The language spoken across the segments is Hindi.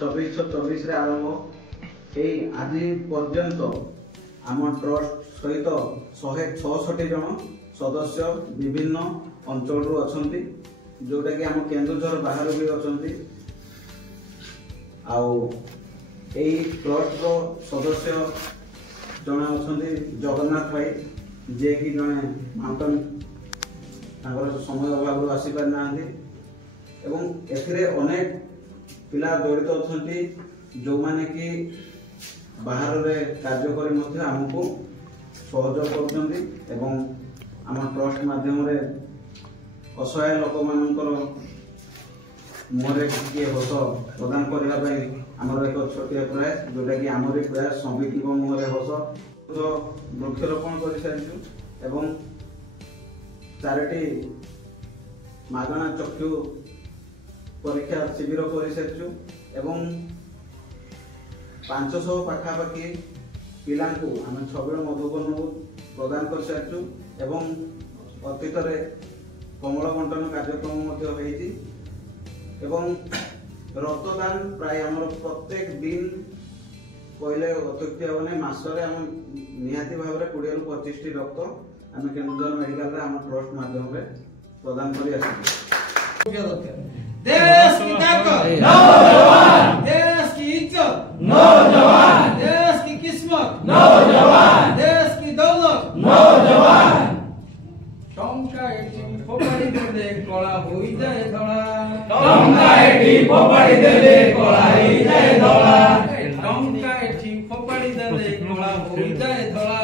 2424 रे आरंभ एई आदि पर्यंत आम ट्रस्ट सहित 166 जन सदस्य विभिन्न अंचल रु अछंती जोटा कि आम केन्दुझर बाहर भी अछंती आउ एई ट्रस्ट रो सदस्य जने अछंती जगन्नाथ भाई जे कि जने माउंटेन तांकर समय अभाव आसी पार नांती एवं एथिरे अनेक पिला जड़ित अछंती जो माने कि बाहर रे कार्य करी मध्य हमको सहयोग करछंती एवं आम ट्रस्ट माध्यम रे असहाय लोक मानकर मुहरे किए हस प्रदान करने आमर एक छोटिया प्रयास जोटा कि आमर प्रयास समिति मुहरे हस तो वृक्षरोपण कर सारी एवं 4टी मागणा चक्षु परीक्षा शिविर कर सारी एवं 500 पाखापाखि पिला आम छबिल मधुबन प्रदान कर सारी एवं अतीत कमल बंटन कार्यक्रम एवं रक्तदान प्राय आम प्रत्येक दिन कहले अत्युक्ति हेनी मसरे आम निहाती भाव में 20 ରୁ 25 टी रक्त आम केन्दुझर मेडिकल आम ट्रस्ट माध्यम प्रदान कर देश की ताकत नौजवान, देश की इज्जत नौजवान, देश की किस्मत नौजवान, देश की दौलत नौजवान। टंका एटी फोपाड़ी देले कला होई जाए धला, टंका एटी फोपाड़ी देले कला होई जाए धला, टंका एटी फोपाड़ी देले कला होई जाए धला,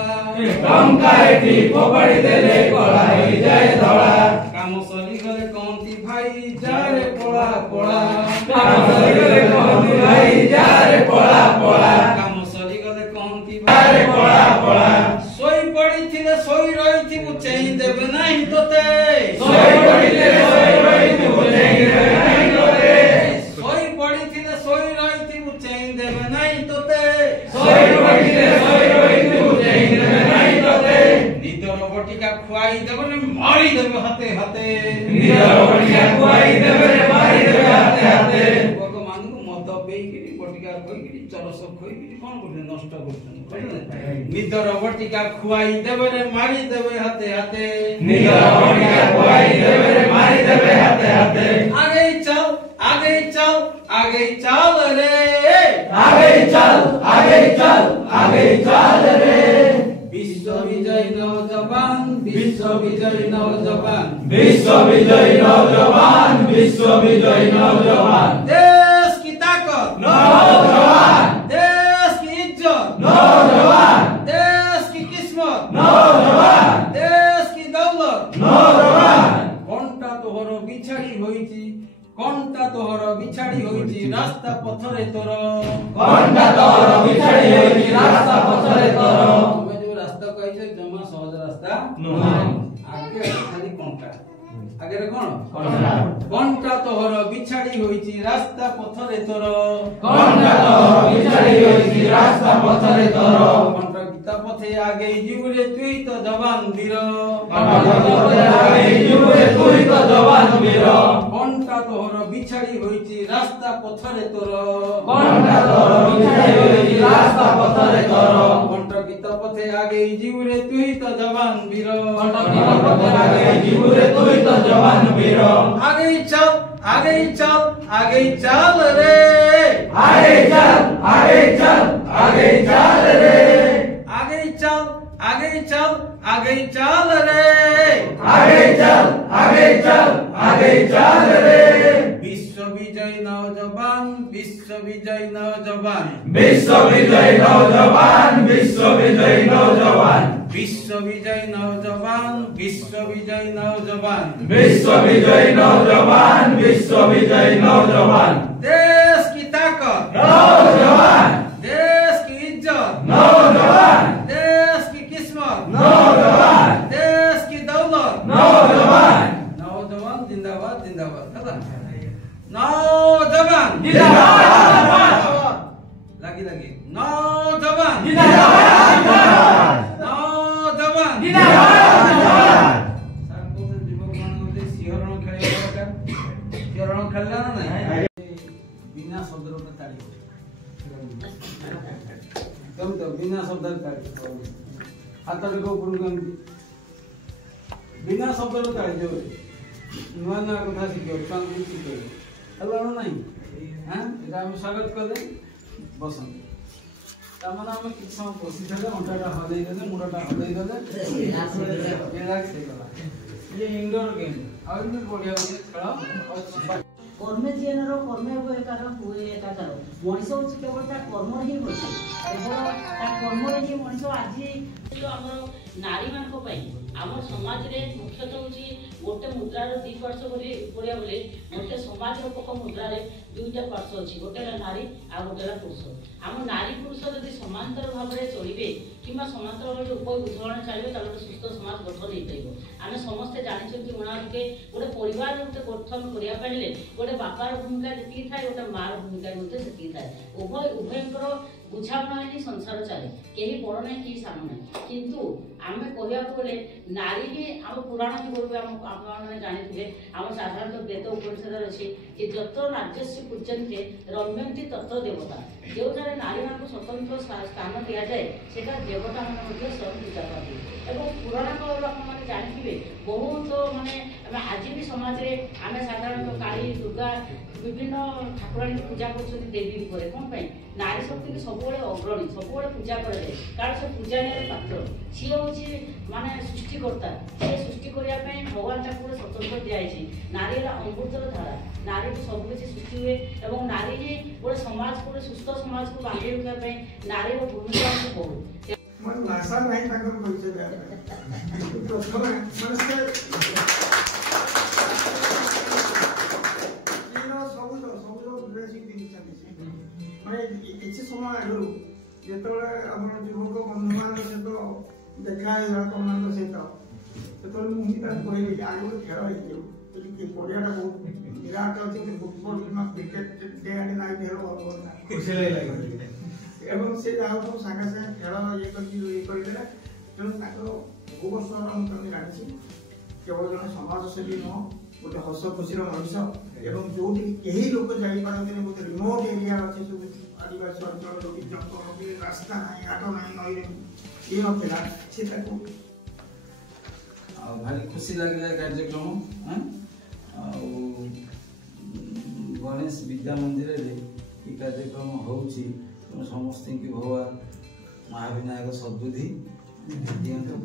टंका एटी फोपाड़ी देले कला होई जाए धला। काम सरी गले कोंती भाई जारे पोड़ा पोड़ा, काम सरी गले कोंती भाई जारे पोड़ा पोड़ा, काम सरी गले कोंती भाई जारे पोड़ा पोड़ा। सोई पड़ी थिले सोई रही थी वो चेंज देवे नहीं तोते, सोई पड़ी थिले सोई रही थी वो चेंज देवे नहीं तोते, सोई पड़ी थिले सोई रही थी वो चेंज देवे नहीं तोते, सोई पड़ी थिले सोई रही थी वो चेंज देवे नहीं तोते। निदर बटिका खुआई देवे ने मारी देवे हाथे हाथे, निदर बटिका खुआई देवे ने मारी देवे हाथे हाथे। भगवान को मत बेइकिरी बटिका खोइकिरी चरस खोइकिरी कोन करले नष्ट करछन निदर बटिका खुआई देवे ने मारी देवे हाथे हाथे, निदर बटिका खुआई देवे ने मारी देवे हाथे हाथे। आगे चल आगे चल आगे चल रे, आगे चल आगे चल आगे चल रे। विश्व विजय नौजवान, विश्व विजय नौजवान, विश्व विजय नौजवान, विश्व विजय नौजवान। देश की ताकत नौजवान, देश की इज्जत नौजवान, देश की किस्मत नौजवान, देश की दौलत नौजवान। कोनटा तोहर बिछाड़ी होईची, कोनटा तोहर बिछाड़ी होईची रास्ता पथरे तोर, कोनटा तोहर बिछाड़ी होईची रास्ता पथरे तोर। मैं जो रास्ता कहिसे जमा सहज रास्ता नहीं, आगे खाली कोनटा आगे रे कोन कोनटा, कोनटा तोहर बिछाड़ी होईची रास्ता पथरे तोर, कोनटा तोहर बिछाड़ी होईची रास्ता पथरे तोर। कोनटा गीता पथे आगे जीवरे तुई तो जवान वीर, कोनटा पथे आगे जीवरे तुई तो जवान वीर। कोनटा तोहर बिछाड़ी होईची रास्ता पथरे तोर, कोनटा तोहर बिछाड़ी होईची रास्ता पथरे तोर। कोनटा गीता पथे आगे जीवरे तुई तो जवान वीर, कोनटा गीता पथे आगे जीवरे तुई तो जवान वीर। आगे चल आगे चल आगे चल रे, आगे चल आगे चल आगे चल रे। आगे चल आगे चल आगे चल रे, आगे चल आगे चल आगे चल रे। विश्व विजय नौजवान, विश्व विजय नौजवान, विश्व विजय नौजवान, विश्व विजय नौजवान, विश्व विजय नौजवान, विश्व विजय नौजवान, विश्व विजय नौजवान, विश्व विजय नौजवान। देश की ताकत नौजवान, देश की इज्जत नौजवान, देश की किस्मत नौजवान, देश की दौलत नौजवान। नौजवान जिंदाबाद जिंदाबाद नौजवान जिंदाबाद, लगी लगी नौजवान जिंदाबाद, नौजवान जिंदाबाद। युवक मान सिंहरण खेल सिंहरण खेलला ना नहीं बिना शब्द ताड़ी कमी तो बिना शब्द ताड़ी हाथ टिक ऊपर कमी बिना शब्द ताड़ी जो नुआ नुआ कथा शिख छुआ शिखे है ना हाँ ये आम स्वागत कले बसंत ताମାନେ ଆମେ କିଛି ସମୟ ବସିଥିଲେ ଅଣ୍ଟାଟା ହଲେଇ ଦେଲେ ମୁଣ୍ଡଟା ହଲେଇ ଦେଲେ ରିଲାକ୍ସ ହେଇଗଲା ये इंडोर गेम ଆଉ ବି ବଢିଆ ବଢିଆ ଖେଳ ଅଛି कर्मे जीवन कर्मे एकार हुए एकाकार मनीष हूँ केवल ता कर्म ही बचे केवल ता कर्म ही मनीष आज आम नारी मान आम समाज में मुख्यतः हूँ गोटे मुद्रार दी पार्श्व पड़ा बोले गोटे समाज रूपक मुद्रार दुईटा पार्श्व अच्छी गोटे नारी आ गोटे पुरुष आम नारी पुरुष जब समांतर भाव में चलिए कि समांतर भाव उभय बुझाणा चलिए गोटे सुस्थ समाज गठन हो पार आम समस्ते जानते उणाके गोटे परिवार गोटे गठन करने गोटे बापार भूमिका जी थाए गोटे मार भूमिका से थाए उभयर बुझाणा ही संसार चले कहीं बड़ ना कि सान ना किंतु आम कहवा गले नारी ही आम पुराण भी बोलबे आपने जानी आम साधारणतः वेद उपनिषद अच्छी कि जत्र राज्यस्य पूज्यन्ते रम्यन्ति तत्र देवता जो नारी मान स्वतंत्र स्थान दि जाए से देवता मान स्वयं पूजा करते और पुराण काल आपने जानते बहुत माने आज भी समाज में आम साधारणतः काली दुर्गा विभिन्न ठाकुराणी पूजा कर देवी रूप कौन नारी शक्ति की सब अग्रणी सब पूजा कराए कारण से पूजा पात्र सी हूँ माने सृष्टिकर्ता सी सृष्टि करने भगवान गोटे स्वतंत्र दिखाई नारी है अमृतर धारा नारी को सब किसी सृष्टि हुए और नारी ही गोटे समाज को सुस्थ समाज को बांधि रखापी नारी भूमिका बहुत भाषा नहीं किसी समय आगु जो युवक बंधु मान सहित देखा तुम सहित से मुझे कहली आगे खेल पड़िया बहुत विराट अच्छे फुटबल कि cricket day and night hello एवं से जहाँ सब सागे सागे खेल ये करदे तेणु बहु वर्ष जानी केवल जन समाजसेवी नुह गोटे हस खुशी मनीष एवं जो कहीं लोक जापारे गोटे रिमोट एरिया अच्छे सब आदिवासी अंचल जो जंगल रास्ता ना घाट ना नई ये नाला से भारी खुशी लगे कार्यक्रम गणेश विद्या मंदिर ये कार्यक्रम हो समस्त की भगवान महाविनायक सद्बुद्धि दियंतु।